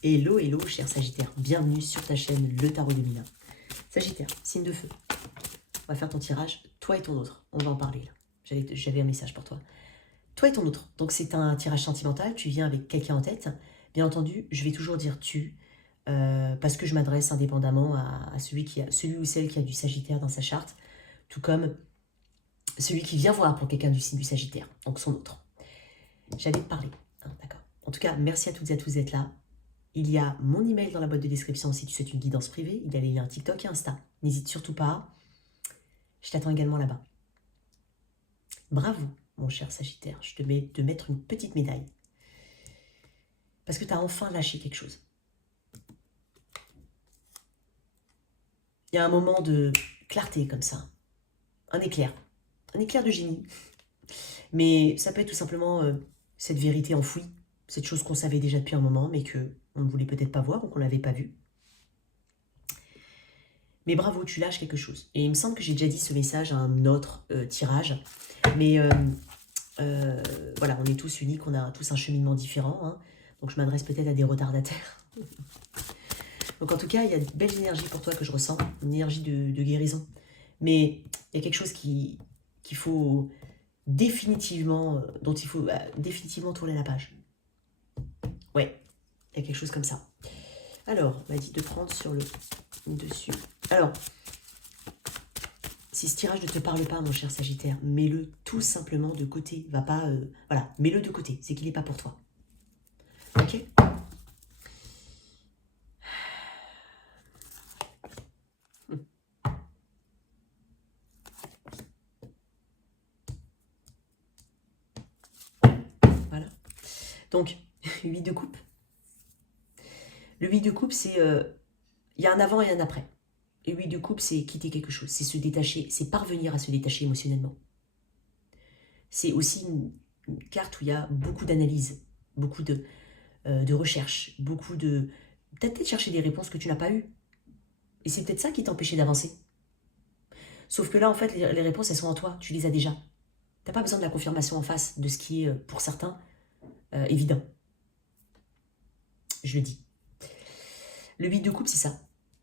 Hello, hello, cher Sagittaire. Bienvenue sur ta chaîne Le Tarot 2001. Sagittaire, signe de feu. On va faire ton tirage, toi et ton autre. On va en parler là. J'avais un message pour toi. Toi et ton autre. Donc c'est un tirage sentimental, tu viens avec quelqu'un en tête. Bien entendu, je vais toujours dire tu, parce que je m'adresse indépendamment à celui ou celle qui a du Sagittaire dans sa charte, tout comme celui qui vient voir pour quelqu'un du signe du Sagittaire, donc son autre. J'allais te parler, hein, d'accord. En tout cas, merci à toutes et à tous d'être là. Il y a mon email dans la boîte de description si tu souhaites une guidance privée. Il y a les liens TikTok et Insta. N'hésite surtout pas. Je t'attends également là-bas. Bravo, mon cher Sagittaire. Je te mets de mettre une petite médaille. Parce que tu as enfin lâché quelque chose. Il y a un moment de clarté comme ça. Un éclair. Un éclair de génie. Mais ça peut être tout simplement cette vérité enfouie. Cette chose qu'on savait déjà depuis un moment, mais qu'on ne voulait peut-être pas voir ou qu'on ne l'avait pas vue. Mais bravo, tu lâches quelque chose. Et il me semble que j'ai déjà dit ce message à un autre tirage. Mais voilà, on est tous uniques, on a tous un cheminement différent. Hein. Donc je m'adresse peut-être à des retardataires. Donc en tout cas, il y a de belles énergies pour toi que je ressens. Une énergie de guérison. Mais il y a quelque chose qu'il faut définitivement, dont il faut définitivement tourner la page. Ouais, il y a quelque chose comme ça. Alors, on m'a dit de prendre sur le dessus. Alors, si ce tirage ne te parle pas, mon cher Sagittaire, mets-le tout simplement de côté. Va pas, voilà, mets-le de côté. C'est qu'il n'est pas pour toi. Ok? Voilà. Donc, 8 de coupe. Le 8 de coupe, c'est... il y a un avant et un après. Le 8 de coupe, c'est quitter quelque chose. C'est se détacher. C'est parvenir à se détacher émotionnellement. C'est aussi une carte où il y a beaucoup d'analyse, beaucoup de recherche, beaucoup de... Peut-être chercher des réponses que tu n'as pas eues. Et c'est peut-être ça qui t'empêchait d'avancer. Sauf que là, en fait, les réponses, elles sont en toi. Tu les as déjà. Tu n'as pas besoin de la confirmation en face de ce qui est, pour certains, évident. Je le dis. Le 8 de coupe, c'est ça.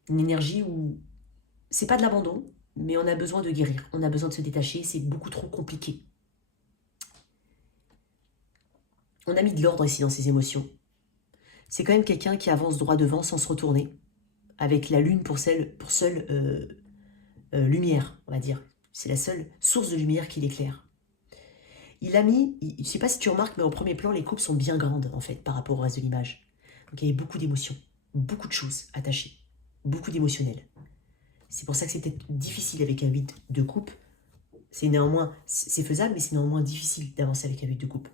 Une énergie où c'est pas de l'abandon, mais on a besoin de guérir. On a besoin de se détacher. C'est beaucoup trop compliqué. On a mis de l'ordre ici dans ses émotions. C'est quand même quelqu'un qui avance droit devant sans se retourner, avec la lune pour seule lumière, on va dire. C'est la seule source de lumière qui l'éclaire. Il a mis, je ne sais pas si tu remarques, mais au premier plan, les coupes sont bien grandes, en fait, par rapport au reste de l'image. Donc il y avait beaucoup d'émotions, beaucoup de choses attachées, beaucoup d'émotionnel. C'est pour ça que c'est peut-être difficile avec un 8 de coupe. C'est néanmoins, c'est faisable, mais c'est néanmoins difficile d'avancer avec un 8 de coupe.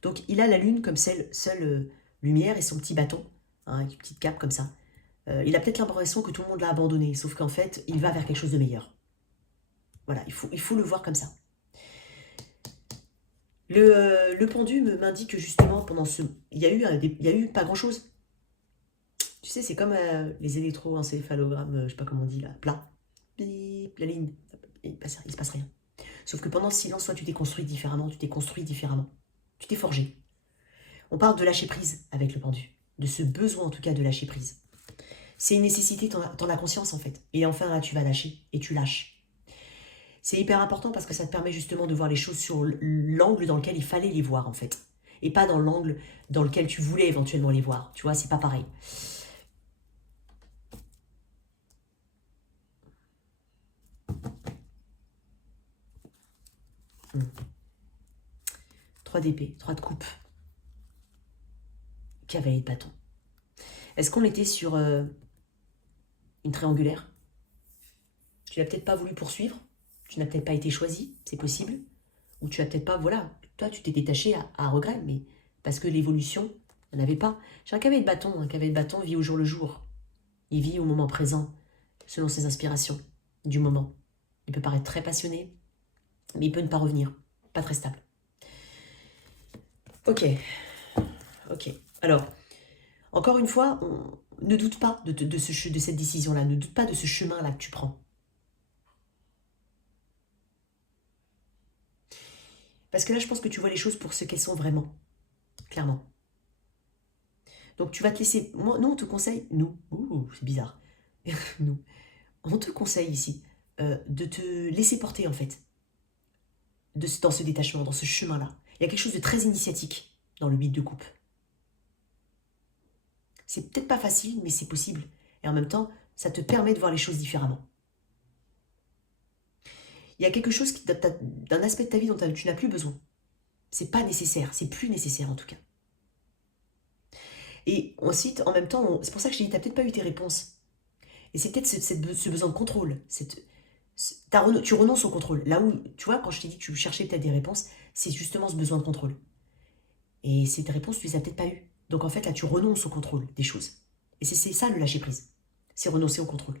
Donc il a la lune comme seule lumière et son petit bâton, hein, avec une petite cape comme ça. Il a peut-être l'impression que tout le monde l'a abandonné, sauf qu'en fait, il va vers quelque chose de meilleur. Voilà, il faut le voir comme ça. Le pendu m'indique que justement, pendant ce... Il y a eu pas grand-chose. Tu sais, c'est comme les électroencéphalogrammes, je sais pas comment on dit là, plat. Bip, la ligne, il se passe rien. Sauf que pendant ce silence, toi, tu t'es construit différemment, tu t'es construit différemment. Tu t'es forgé. On parle de lâcher prise avec le pendu. De ce besoin, en tout cas, de lâcher prise. C'est une nécessité, t'en as conscience, en fait. Et enfin, là, tu vas lâcher. Et tu lâches. C'est hyper important parce que ça te permet justement de voir les choses sur l'angle dans lequel il fallait les voir, en fait. Et pas dans l'angle dans lequel tu voulais éventuellement les voir. Tu vois, c'est pas pareil. Hmm. 3 d'épée, 3 de coupe. Cavalier de bâton. Est-ce qu'on était sur une triangulaire? Tu n'as peut-être pas voulu poursuivre. Tu n'as peut-être pas été choisi, c'est possible. Ou tu n'as peut-être pas, voilà, toi tu t'es détaché à regret, mais parce que l'évolution, il n'y en avait pas. J'ai un cavalier de bâton. Un cavalier de bâton vit au jour le jour. Il vit au moment présent, selon ses inspirations du moment. Il peut paraître très passionné, mais il peut ne pas revenir. Pas très stable. Ok. Ok. Alors, encore une fois, ne doute pas de cette décision-là. Ne doute pas de ce chemin-là que tu prends. Parce que là, je pense que tu vois les choses pour ce qu'elles sont vraiment. Clairement. Donc tu vas te laisser... Nous, on te conseille... Nous, c'est bizarre. Nous. On te conseille ici de te laisser porter, en fait, dans ce détachement, dans ce chemin-là. Il y a quelque chose de très initiatique dans le 8 de coupe. C'est peut-être pas facile, mais c'est possible. Et en même temps, ça te permet de voir les choses différemment. Il y a quelque chose d'un aspect de ta vie dont tu n'as plus besoin. C'est pas nécessaire, c'est plus nécessaire en tout cas. Et ensuite, en même temps, c'est pour ça que je t'ai dit, tu n'as peut-être pas eu tes réponses. Et c'est peut-être ce besoin de contrôle. Tu renonces au contrôle. Là où, tu vois, quand je t'ai dit que tu cherchais peut-être des réponses, c'est justement ce besoin de contrôle. Et ces réponses, tu les as peut-être pas eues. Donc en fait, là, tu renonces au contrôle des choses. Et c'est ça le lâcher prise. C'est renoncer au contrôle.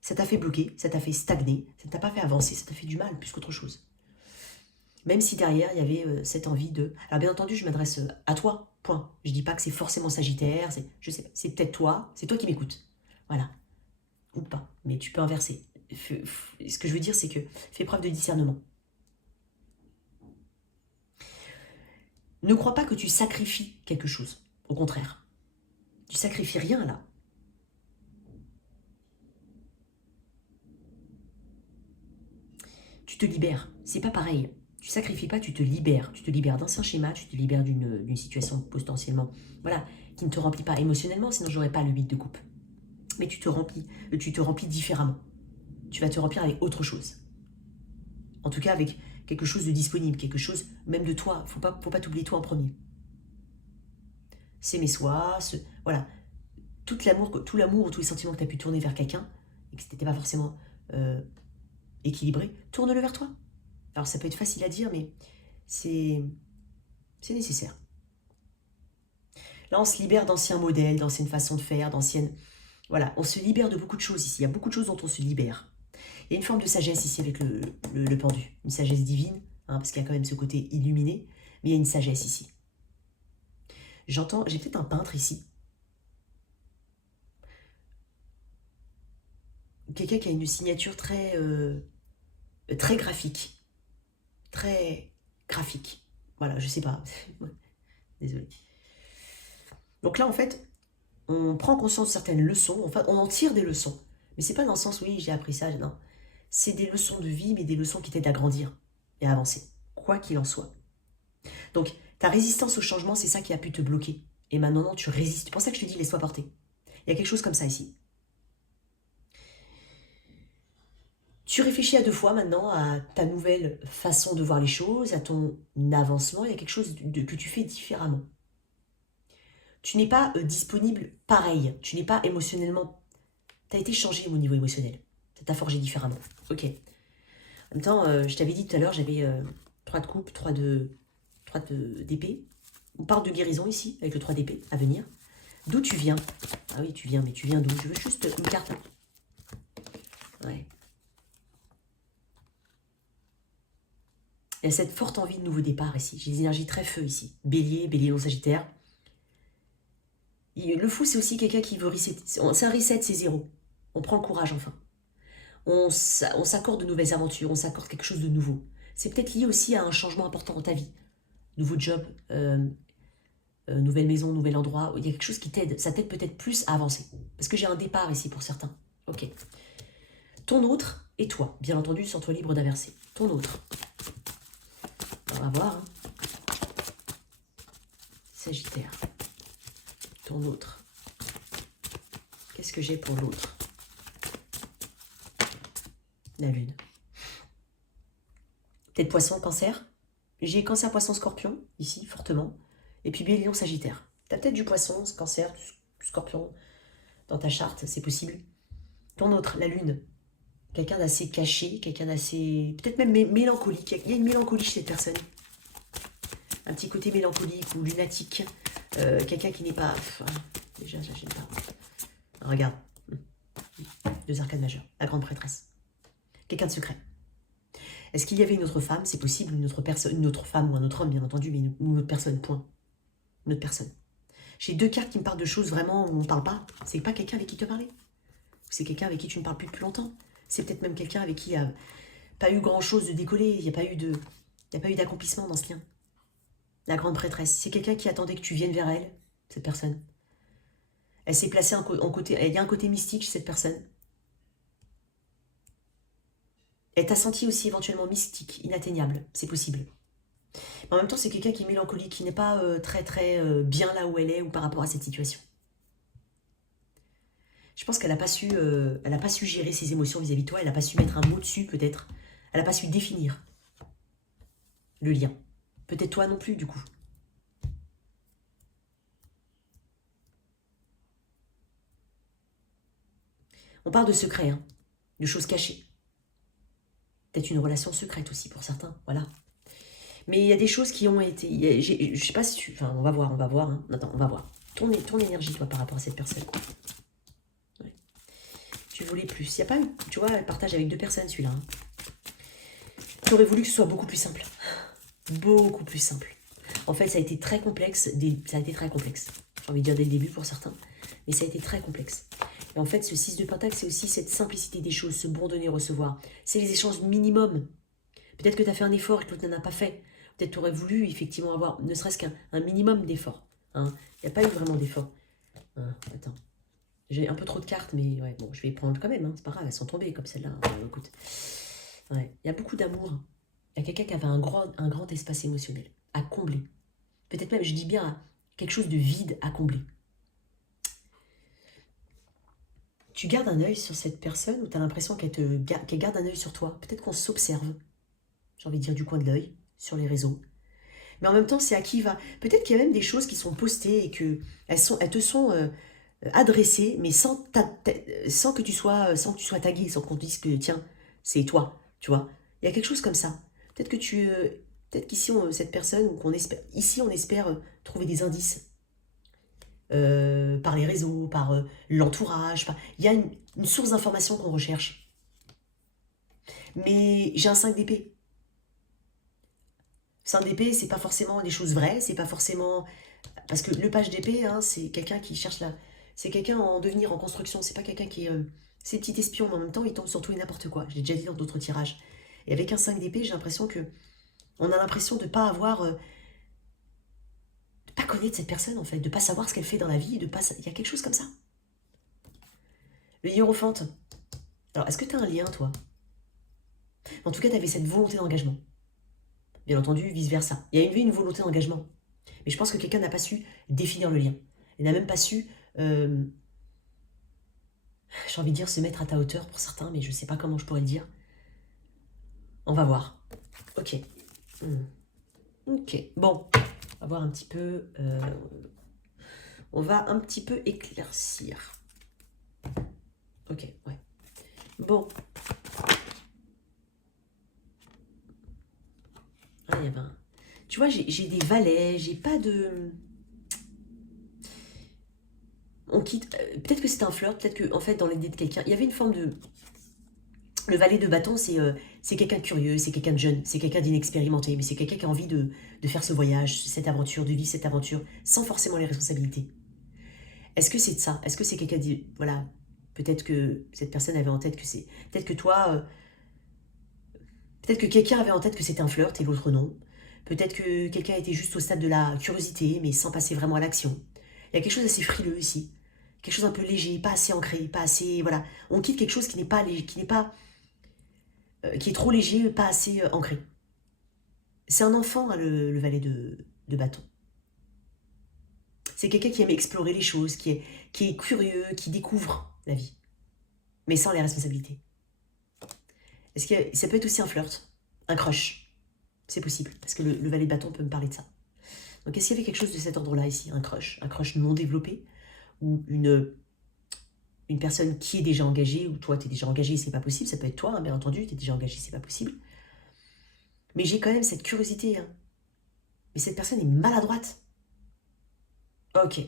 Ça t'a fait bloquer, ça t'a fait stagner, ça t'a pas fait avancer, ça t'a fait du mal plus qu'autre chose. Même si derrière, il y avait cette envie de... Alors bien entendu, je m'adresse à toi, point. Je dis pas que c'est forcément Sagittaire, je sais pas, c'est peut-être toi, c'est toi qui m'écoutes. Voilà. Ou pas, mais tu peux inverser. Ce que je veux dire, c'est que fais preuve de discernement. Ne crois pas que tu sacrifies quelque chose. Au contraire. Tu sacrifies rien là. Tu te libères. C'est pas pareil. Tu sacrifies pas, tu te libères. Tu te libères d'anciens schémas, tu te libères d'une situation potentiellement, voilà, qui ne te remplit pas émotionnellement, sinon j'aurais pas le 8 de coupe. Mais tu te remplis différemment. Tu vas te remplir avec autre chose. En tout cas, avec quelque chose de disponible, quelque chose même de toi. Faut pas t'oublier toi en premier. S'aimer soi, voilà. Tout l'amour, tous les sentiments que tu as pu tourner vers quelqu'un, et que ce n'était pas forcément équilibré, tourne-le vers toi. Alors ça peut être facile à dire, mais c'est nécessaire. Là, on se libère d'anciens modèles, d'anciennes façons de faire, d'anciennes... Voilà, on se libère de beaucoup de choses ici. Il y a beaucoup de choses dont on se libère. Il y a une forme de sagesse ici avec le pendu. Une sagesse divine, hein, parce qu'il y a quand même ce côté illuminé, mais il y a une sagesse ici. J'ai peut-être un peintre ici. Quelqu'un qui a une signature très graphique. Très graphique. Voilà, je sais pas. Désolée. Donc là, en fait, on prend conscience de certaines leçons. Enfin, on en tire des leçons. Mais c'est pas dans le sens, oui, j'ai appris ça, non. C'est des leçons de vie, mais des leçons qui t'aident à grandir et à avancer. Quoi qu'il en soit. Donc, ta résistance au changement, c'est ça qui a pu te bloquer. Et maintenant, non, tu résistes. C'est pour ça que je te dis, laisse-toi porter. Il y a quelque chose comme ça ici. Tu réfléchis à 2 fois maintenant à ta nouvelle façon de voir les choses, à ton avancement. Il y a quelque chose que tu fais différemment. Tu n'es pas disponible pareil. Tu n'es pas émotionnellement... Tu as été changé au niveau émotionnel. Ça t'a forgé différemment. Ok. En même temps, je t'avais dit tout à l'heure, j'avais 3 de coupe, 3 d'épée. On parle de guérison ici, avec le 3 d'épée à venir. D'où tu viens? Ah oui, tu viens, mais tu viens d'où? Je veux juste une carte. Ouais. Il y a cette forte envie de nouveau départ ici. J'ai des énergies très feu ici. Bélier, bélier non sagittaire. Le fou, c'est aussi quelqu'un qui veut reset. C'est un reset, c'est zéro. On prend le courage enfin. On s'accorde de nouvelles aventures, on s'accorde quelque chose de nouveau. C'est peut-être lié aussi à un changement important dans ta vie. Nouveau job, nouvelle maison, nouvel endroit. Il y a quelque chose qui t'aide. Ça t'aide peut-être plus à avancer. Parce que j'ai un départ ici pour certains. Ok. Ton autre et toi. Bien entendu, sens-toi libre d'inverser. Ton autre. On va voir. Hein. Sagittaire. Ton autre. Qu'est-ce que j'ai pour l'autre? La lune. Peut-être poisson, cancer. J'ai cancer, poisson, scorpion, ici, fortement. Et puis bélier, sagittaire. Tu as peut-être du poisson, cancer, du scorpion dans ta charte, c'est possible. Ton autre, la lune. Quelqu'un d'assez caché, quelqu'un d'assez... Peut-être même mélancolique. Il y a une mélancolie chez cette personne. Un petit côté mélancolique ou lunatique. Quelqu'un qui n'est pas... déjà, je n'aime pas. Regarde. 2 arcades majeures. La grande prêtresse. Quelqu'un de secret. Est-ce qu'il y avait une autre femme? C'est possible, une autre femme ou un autre homme, bien entendu, mais une autre personne, point. Une autre personne. J'ai 2 cartes qui me parlent de choses vraiment où on ne parle pas. C'est pas quelqu'un avec qui te parlais. C'est quelqu'un avec qui tu ne parles plus depuis longtemps. C'est peut-être même quelqu'un avec qui il n'y a pas eu grand-chose de décoller. Il n'y a pas eu d'accomplissement dans ce lien. La grande prêtresse. C'est quelqu'un qui attendait que tu viennes vers elle, cette personne. Elle s'est placée en côté... Il y a un côté mystique chez cette personne. Elle t'a senti aussi éventuellement mystique, inatteignable. C'est possible. Mais en même temps, c'est quelqu'un qui est mélancolique, qui n'est pas très bien là où elle est ou par rapport à cette situation. Je pense qu'elle n'a pas su, gérer ses émotions vis-à-vis de toi. Elle n'a pas su mettre un mot dessus, peut-être. Elle n'a pas su définir le lien. Peut-être toi non plus, du coup. On parle de secrets, hein, de choses cachées. Peut-être une relation secrète aussi pour certains, voilà. Mais il y a des choses qui ont été... Je sais pas si tu... Enfin, on va voir. Hein. Attends, on va voir. Ton énergie, toi, par rapport à cette personne. Ouais. Tu voulais plus. Il n'y a pas eu... Tu vois, elle partage avec 2 personnes, celui-là. Hein. Tu aurais voulu que ce soit beaucoup plus simple. Beaucoup plus simple. En fait, ça a été très complexe. Ça a été très complexe. J'ai envie de dire dès le début pour certains. Mais ça a été très complexe. Et en fait, ce 6 de Pentacle, c'est aussi cette simplicité des choses, ce bon donner, recevoir. C'est les échanges minimums. Peut-être que tu as fait un effort et que l'autre n'en a pas fait. Peut-être tu aurais voulu effectivement avoir ne serait-ce qu'un minimum d'effort. Hein. Il n'y a pas eu vraiment d'effort. Hein, attends. J'ai un peu trop de cartes, mais ouais, bon, je vais les prendre quand même. Hein. C'est pas grave, elles sont tombées comme celle-là. Écoute. Ouais. Il y a beaucoup d'amour. Il y a quelqu'un qui avait un grand espace émotionnel à combler. Peut-être même, je dis bien, quelque chose de vide à combler. Tu gardes un œil sur cette personne ou tu as l'impression qu'elle garde un œil sur toi. Peut-être qu'on s'observe. J'ai envie de dire du coin de l'œil, sur les réseaux. Mais en même temps, c'est à qui va. Peut-être qu'il y a même des choses qui sont postées et qu'elles te sont adressées, mais sans que tu sois tagué, sans qu'on te dise que, tiens, c'est toi, tu vois. Il y a quelque chose comme ça. Peut-être que peut-être qu'ici, cette personne, ou qu'on espère, ici, on espère trouver des indices par les réseaux, par l'entourage. Il y a une source d'information qu'on recherche. Mais j'ai un 5 d'épée. 5 d'épée, c'est pas forcément des choses vraies, c'est pas forcément... Parce que le page d'épée, hein, c'est quelqu'un qui cherche la... C'est quelqu'un en devenir, en construction, c'est pas quelqu'un qui est... c'est petit espion, mais en même temps, il tombe sur tout et n'importe quoi. Je l'ai déjà dit dans d'autres tirages. Et avec un 5 d'épée, j'ai l'impression que... On a l'impression de pas avoir... de pas connaître cette personne, en fait, de pas savoir ce qu'elle fait dans la vie, de pas... Il y a quelque chose comme ça. Le hiérophante. Alors, est-ce que tu as un lien, toi? En tout cas, tu avais cette volonté d'engagement. Bien entendu, vice-versa. Il y a une volonté d'engagement. Mais je pense que quelqu'un n'a pas su définir le lien. Il n'a même pas su, j'ai envie de dire, se mettre à ta hauteur pour certains, mais je ne sais pas comment je pourrais le dire. On va voir. Ok. Ok. Bon, on va voir un petit peu... on va un petit peu éclaircir. Ok, ouais. Bon. Ah, il y avait un... Tu vois, j'ai des valets, j'ai pas de... On quitte... peut-être que c'est un flirt, peut-être que, en fait, dans l'idée de quelqu'un, il y avait une forme de... Le valet de bâton, c'est quelqu'un de curieux, c'est quelqu'un de jeune, c'est quelqu'un d'inexpérimenté, mais c'est quelqu'un qui a envie de faire ce voyage, cette aventure, de vivre cette aventure, sans forcément les responsabilités. Est-ce que c'est de ça? Est-ce que c'est quelqu'un dit... Voilà, peut-être que cette personne avait en tête que c'est... Peut-être que toi... peut-être que quelqu'un avait en tête que c'était un flirt et l'autre non. Peut-être que quelqu'un était juste au stade de la curiosité, mais sans passer vraiment à l'action. Il y a quelque chose d'assez frileux ici. Quelque chose un peu léger, pas assez ancré, pas assez... Voilà. On quitte quelque chose qui n'est pas... qui est trop léger, pas assez ancré. C'est un enfant, hein, le valet de bâton. C'est quelqu'un qui aime explorer les choses, qui est curieux, qui découvre la vie, mais sans les responsabilités. Est-ce que ça peut être aussi un flirt, un crush? C'est possible, parce que le valet de bâton peut me parler de ça. Donc est-ce qu'il y avait quelque chose de cet ordre-là ici, un crush non développé, ou une personne qui est déjà engagée, ou toi tu es déjà engagé, c'est pas possible, ça peut être toi, hein, bien entendu, tu es déjà engagé, c'est pas possible. Mais j'ai quand même cette curiosité, hein. Mais cette personne est maladroite. Ok.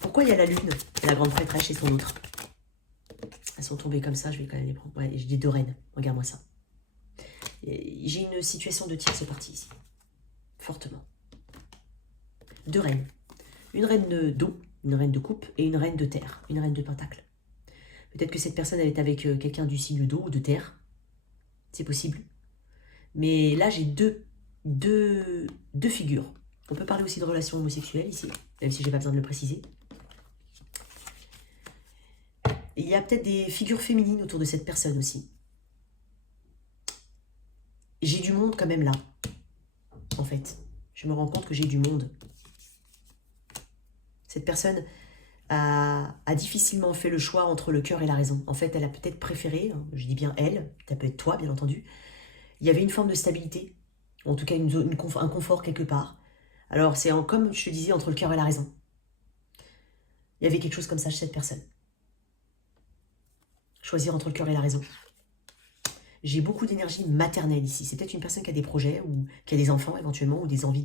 Pourquoi il y a la lune et la grande prêtresse chez son autre? Elles sont tombées comme ça, je vais quand même les prendre. Ouais, j'ai des 2 reines, regarde-moi ça. J'ai une situation de tierce partie ici. Fortement. 2 reines. Une reine d'eau, une reine de coupe et une reine de terre, une reine de pentacle. Peut-être que cette personne, elle est avec quelqu'un du signe d'eau ou de terre. C'est possible. Mais là, j'ai deux figures. On peut parler aussi de relations homosexuelles ici, même si j'ai pas besoin de le préciser. Et il y a peut-être des figures féminines autour de cette personne aussi. J'ai du monde quand même là, en fait. Je me rends compte que j'ai du monde. Cette personne a difficilement fait le choix entre le cœur et la raison. En fait, elle a peut-être préféré, hein, je dis bien elle, ça peut être toi, bien entendu. Il y avait une forme de stabilité, en tout cas un confort quelque part. Alors, c'est comme je te disais, entre le cœur et la raison. Il y avait quelque chose comme ça chez cette personne. Choisir entre le cœur et la raison. J'ai beaucoup d'énergie maternelle ici. C'est peut-être une personne qui a des projets, ou qui a des enfants éventuellement, ou des envies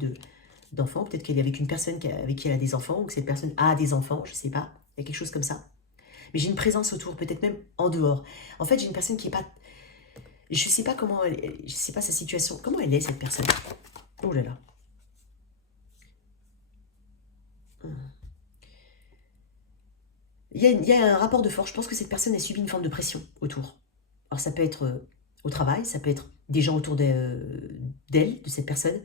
d'enfants. Peut-être qu'elle est avec une personne avec qui elle a des enfants, ou que cette personne a des enfants, je ne sais pas. Il y a quelque chose comme ça. Mais j'ai une présence autour, peut-être même en dehors. En fait, j'ai une personne qui n'est pas... Je ne sais pas comment elle... Je sais pas sa situation. Comment elle est, cette personne? Oh là là. Il y a un rapport de force. Je pense que cette personne a subi une forme de pression autour. Alors, ça peut être au travail, ça peut être des gens autour d'elle, de cette personne.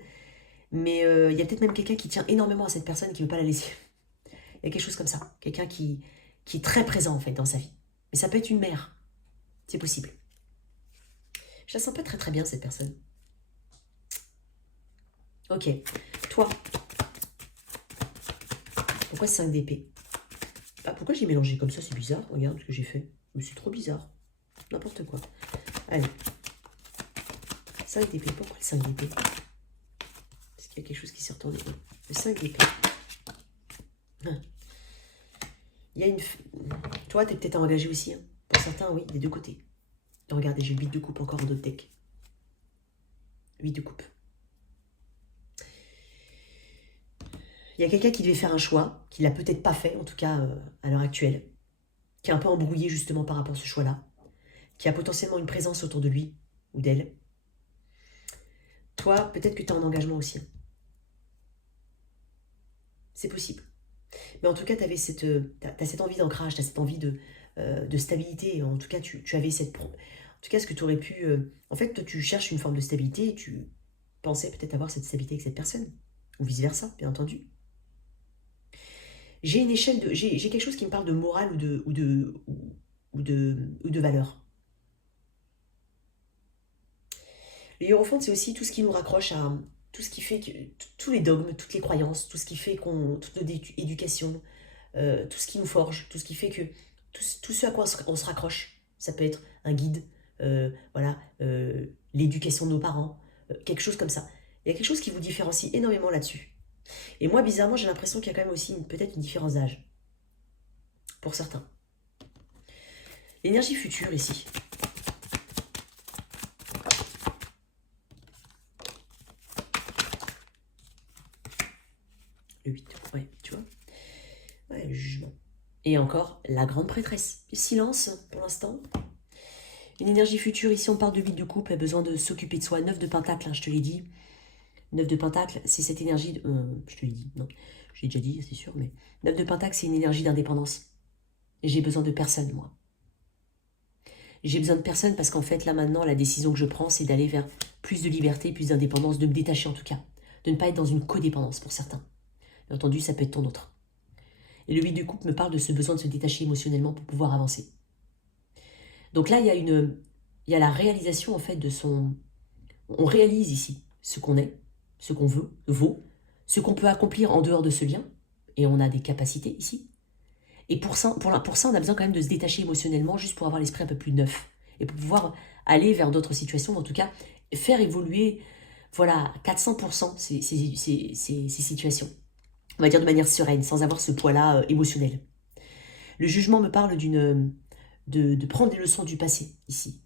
Mais il y a peut-être même quelqu'un qui tient énormément à cette personne qui ne veut pas la laisser. Il y a quelque chose comme ça. Quelqu'un qui est très présent, en fait, dans sa vie. Mais ça peut être une mère. C'est possible. Je la sens pas très très bien, cette personne. Ok. Toi. Pourquoi 5 d'épée? Ah, pourquoi j'ai mélangé comme ça? C'est bizarre. Regarde ce que j'ai fait. Mais c'est trop bizarre. N'importe quoi. Allez. 5 d'épée. Pourquoi le 5 d'épée? Parce qu'il y a quelque chose qui s'est retourné. Le 5 d'épée. Il y a une... Toi, tu es peut-être engagé aussi. Hein. Pour certains, oui, des deux côtés. Regardez, j'ai le 8 de coupe encore en d'autres decks. 8 de coupe. Il y a quelqu'un qui devait faire un choix, qui l'a peut-être pas fait, en tout cas à l'heure actuelle, qui est un peu embrouillé justement par rapport à ce choix-là, qui a potentiellement une présence autour de lui ou d'elle. Toi, peut-être que tu es en engagement aussi. Hein. C'est possible. Mais en tout cas, tu avais t'as cette envie d'ancrage, tu as cette envie de stabilité. En tout cas, tu avais cette... En tout cas, ce que tu aurais pu... En fait, toi, tu cherches une forme de stabilité et tu pensais peut-être avoir cette stabilité avec cette personne. Ou vice-versa, bien entendu. J'ai une échelle de... J'ai quelque chose qui me parle de morale ou de valeur. Le hiérophante, c'est aussi tout ce qui nous raccroche à... Tout ce qui fait que... Tous les dogmes, toutes les croyances, tout ce qui fait qu'on... Toute notre éducation, tout ce qui nous forge, tout ce qui fait que... Tout ce à quoi on se raccroche. Ça peut être un guide, voilà, l'éducation de nos parents, quelque chose comme ça. Il y a quelque chose qui vous différencie énormément là-dessus. Et moi, bizarrement, j'ai l'impression qu'il y a quand même aussi peut-être une différence d'âge. Pour certains. L'énergie future ici. Le 8, ouais, tu vois. Ouais, le jugement. Et encore, la grande prêtresse. Silence, pour l'instant. Une énergie future, ici on parle de 8 de coupe, elle a besoin de s'occuper de soi. 9 de pentacle, hein, je te l'ai dit. 9 de pentacle, c'est cette énergie... je te l'ai dit, non. Je l'ai déjà dit, c'est sûr, mais... 9 de pentacle, c'est une énergie d'indépendance. J'ai besoin de personne, moi. J'ai besoin de personne parce qu'en fait, là, maintenant, la décision que je prends, c'est d'aller vers plus de liberté, plus d'indépendance, de me détacher en tout cas. De ne pas être dans une codépendance pour certains. Bien entendu, ça peut être ton autre. Et le 8 de coupe me parle de ce besoin de se détacher émotionnellement pour pouvoir avancer. Donc là, il y a la réalisation, en fait, de son... On réalise ici ce qu'on est, ce qu'on vaut, ce qu'on peut accomplir en dehors de ce lien. Et on a des capacités ici. Et pour ça, on a besoin quand même de se détacher émotionnellement, juste pour avoir l'esprit un peu plus neuf. Et pour pouvoir aller vers d'autres situations, en tout cas, faire évoluer, voilà, 400% ces situations. On va dire de manière sereine, sans avoir ce poids-là émotionnel. Le jugement me parle de prendre des leçons du passé, ici,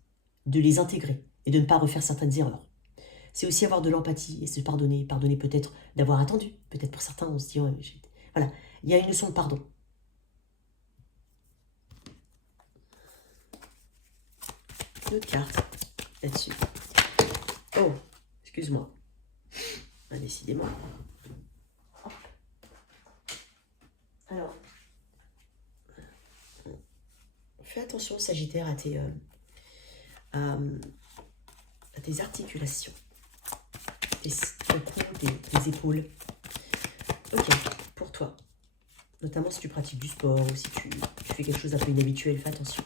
de les intégrer et de ne pas refaire certaines erreurs. C'est aussi avoir de l'empathie et se pardonner. Pardonner peut-être d'avoir attendu. Peut-être pour certains, on se dit, voilà, il y a une leçon de pardon. Une autre carte là-dessus. Oh, excuse-moi. Ah, décidément. Alors, fais attention, Sagittaire, à tes articulations, ton cou, tes épaules. Ok, pour toi. Notamment si tu pratiques du sport ou si tu fais quelque chose d'un peu inhabituel, fais attention.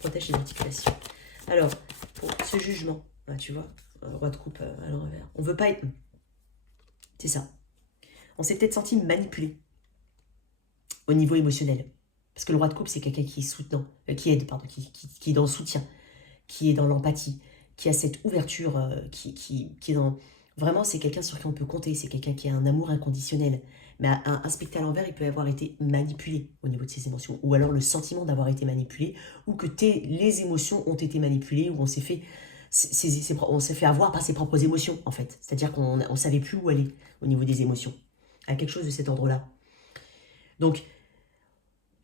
Protège les articulations. Alors, pour ce jugement, là, tu vois, roi de coupe à l'envers. On veut pas être... C'est ça. On s'est peut-être senti manipulé au niveau émotionnel. Parce que le roi de coupe, c'est quelqu'un qui est soutenant, qui aide, pardon, qui est dans le soutien, qui est dans l'empathie, qui a cette ouverture, qui est dans... Vraiment, c'est quelqu'un sur qui on peut compter, c'est quelqu'un qui a un amour inconditionnel. Mais un aspecté à l'envers, il peut avoir été manipulé au niveau de ses émotions, ou alors le sentiment d'avoir été manipulé, ou que les émotions ont été manipulées, ou on s'est fait, on s'est fait avoir par ses propres émotions, en fait. C'est-à-dire qu'on ne savait plus où aller au niveau des émotions, à quelque chose de cet ordre-là. Donc,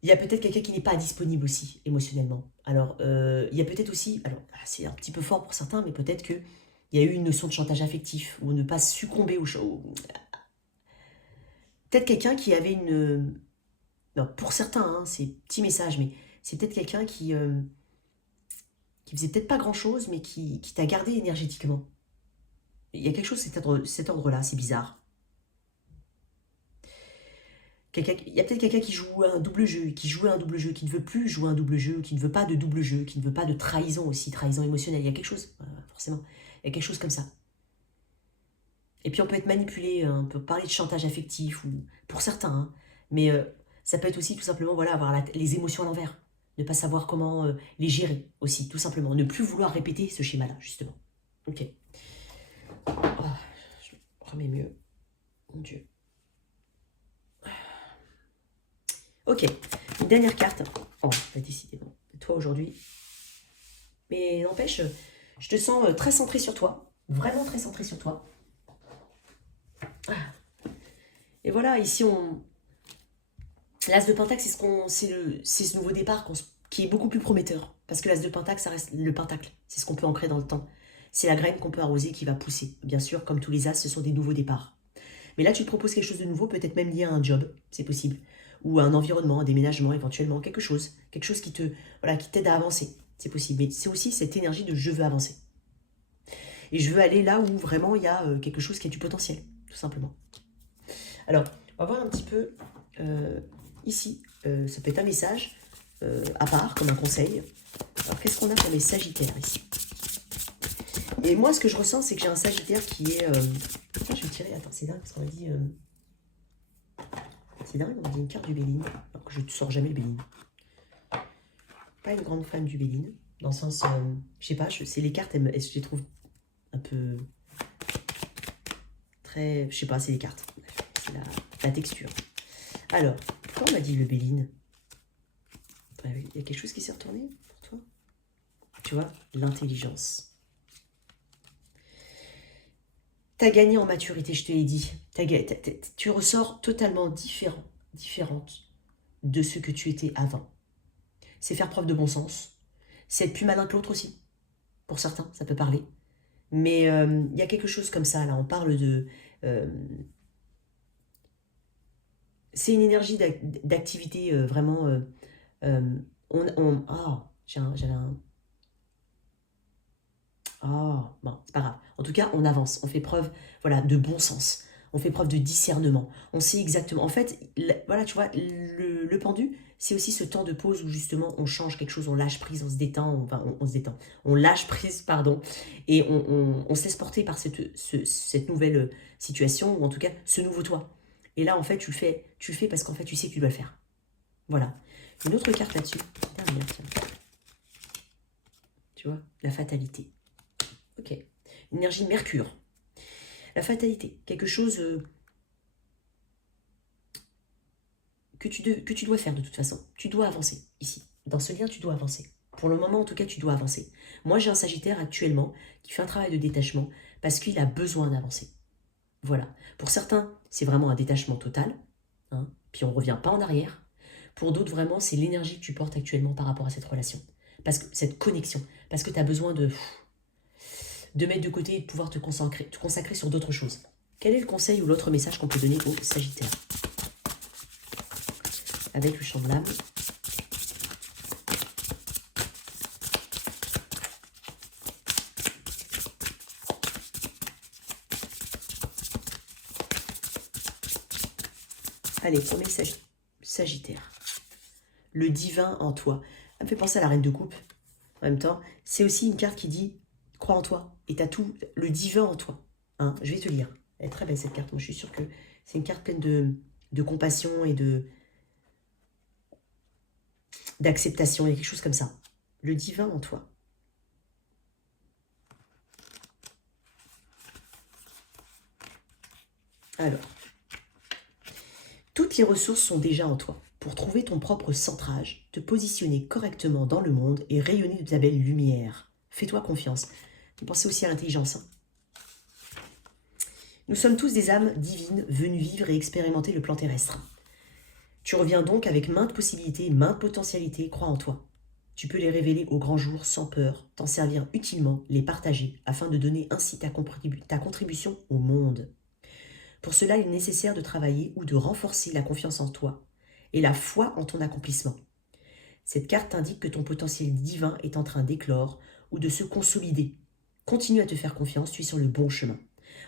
il y a peut-être quelqu'un qui n'est pas disponible aussi émotionnellement. Alors, il y a peut-être aussi, alors c'est un petit peu fort pour certains, mais peut-être qu'il y a eu une notion de chantage affectif, ou ne pas succomber peut-être quelqu'un qui avait une... Non, pour certains, hein, c'est petit message, mais c'est peut-être quelqu'un qui faisait peut-être pas grand-chose, mais qui t'a gardé énergétiquement. Il y a quelque chose de cet ordre-là, c'est bizarre. Il y a peut-être quelqu'un qui joue un double jeu, qui jouait un double jeu, qui ne veut plus jouer un double jeu, qui ne veut pas de double jeu, qui ne veut pas de trahison aussi, trahison émotionnelle. Il y a quelque chose, forcément. Il y a quelque chose comme ça. Et puis on peut être manipulé, on peut parler de chantage affectif, ou pour certains, hein, mais ça peut être aussi tout simplement voilà, avoir les émotions à l'envers. Ne pas savoir comment les gérer aussi, tout simplement. Ne plus vouloir répéter ce schéma-là, justement. Ok. Oh, je remets mieux. Mon Dieu. Ok, une dernière carte. Oh, on va décider, bon, toi aujourd'hui. Mais n'empêche, je te sens très centré sur toi. Vraiment très centré sur toi. Ah. Et voilà, ici, l'As de Pentacle, c'est ce nouveau départ qui est beaucoup plus prometteur. Parce que l'As de Pentacle, ça reste le Pentacle. C'est ce qu'on peut ancrer dans le temps. C'est la graine qu'on peut arroser qui va pousser. Bien sûr, comme tous les As, ce sont des nouveaux départs. Mais là, tu te proposes quelque chose de nouveau, peut-être même lié à un job, c'est possible. Ou à un environnement, un déménagement éventuellement, quelque chose. Quelque chose qui qui t'aide à avancer. C'est possible. Mais c'est aussi cette énergie de je veux avancer. Et je veux aller là où vraiment il y a quelque chose qui a du potentiel, tout simplement. Alors, on va voir un petit peu ici. Ça peut être un message à part, comme un conseil. Alors, qu'est-ce qu'on a pour les Sagittaires ici? Et moi, ce que je ressens, c'est que j'ai un Sagittaire qui est... Tiens, je vais tirer. Attends, c'est dingue, parce qu'on m'a dit... C'est dingue, on m'a dit une carte du Béline. Alors que je ne sors jamais le Béline. Pas une grande fan du Béline. Dans le sens... je sais pas, c'est les cartes, je les trouve un peu... Très... Je sais pas, c'est les cartes. C'est la texture. Alors, pourquoi on m'a dit le Béline? Il y a quelque chose qui s'est retourné pour toi? Tu vois, l'intelligence. T'as gagné en maturité, je te l'ai dit. Tu ressors totalement différente de ce que tu étais avant. C'est faire preuve de bon sens. C'est être plus malin que l'autre aussi. Pour certains, ça peut parler. Mais il y a quelque chose comme ça, là. On parle de... c'est une énergie d'activité vraiment... j'avais un... Oh, bon, c'est pas grave. En tout cas, on avance. On fait preuve, voilà, de bon sens. On fait preuve de discernement. On sait exactement. En fait, voilà, tu vois, le pendu, c'est aussi ce temps de pause où justement on change quelque chose, on lâche prise, on se détend, enfin on se détend. On lâche prise, pardon, et on se laisse porter par cette nouvelle situation, ou en tout cas ce nouveau toi. Et là, en fait, tu le fais parce qu'en fait, tu sais que tu dois le faire. Voilà. Une autre carte là-dessus. Dernière, tiens. Tu vois, la fatalité. Ok. Énergie Mercure. La fatalité. Quelque chose que tu dois faire de toute façon. Tu dois avancer ici. Dans ce lien, tu dois avancer. Pour le moment, en tout cas, tu dois avancer. Moi, j'ai un Sagittaire actuellement qui fait un travail de détachement parce qu'il a besoin d'avancer. Voilà. Pour certains, c'est vraiment un détachement total. Hein, puis on ne revient pas en arrière. Pour d'autres, vraiment, c'est l'énergie que tu portes actuellement par rapport à cette relation. Parce que cette connexion. Parce que tu as besoin de mettre de côté et de pouvoir te consacrer sur d'autres choses. Quel est le conseil ou l'autre message qu'on peut donner au Sagittaire? Avec le champ de l'âme. Allez, premier Sagittaire. Le divin en toi. Ça me fait penser à la reine de coupe. En même temps, c'est aussi une carte qui dit « Crois en toi » et tu as tout le divin en toi. Hein, je vais te lire. Elle est très belle cette carte. Moi, je suis sûre que c'est une carte pleine de compassion et d'acceptation. Il y a quelque chose comme ça. Le divin en toi. Alors, toutes les ressources sont déjà en toi pour trouver ton propre centrage, te positionner correctement dans le monde et rayonner de ta belle lumière. Fais-toi confiance. Pensez aussi à l'intelligence. Hein. Nous sommes tous des âmes divines venues vivre et expérimenter le plan terrestre. Tu reviens donc avec maintes possibilités, maintes potentialités, crois en toi. Tu peux les révéler au grand jour sans peur, t'en servir utilement, les partager, afin de donner ainsi ta contribution au monde. Pour cela, il est nécessaire de travailler ou de renforcer la confiance en toi et la foi en ton accomplissement. Cette carte indique que ton potentiel divin est en train d'éclore ou de se consolider. Continue à te faire confiance, tu es sur le bon chemin.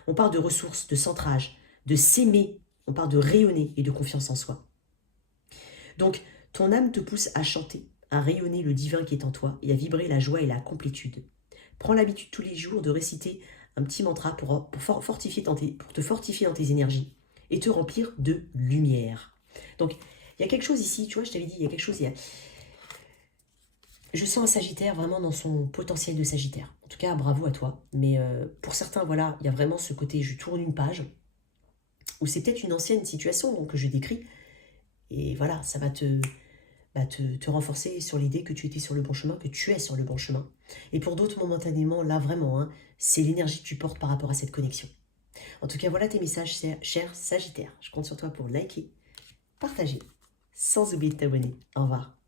On parle de ressources, de centrage, de s'aimer, on parle de rayonner et de confiance en soi. Donc, ton âme te pousse à chanter, à rayonner le divin qui est en toi et à vibrer la joie et la complétude. Prends l'habitude tous les jours de réciter un petit mantra pour te fortifier dans tes énergies et te remplir de lumière. Donc, il y a quelque chose ici, tu vois, je t'avais dit, il y a quelque chose... Je sens un Sagittaire vraiment dans son potentiel de Sagittaire. En tout cas, bravo à toi. Mais pour certains, voilà, il y a vraiment ce côté, je tourne une page, où c'est peut-être une ancienne situation donc, que je décris. Et voilà, ça va te renforcer sur l'idée que tu étais sur le bon chemin, que tu es sur le bon chemin. Et pour d'autres, momentanément, là, vraiment, hein, c'est l'énergie que tu portes par rapport à cette connexion. En tout cas, voilà tes messages, cher Sagittaire. Je compte sur toi pour liker, partager, sans oublier de t'abonner. Au revoir.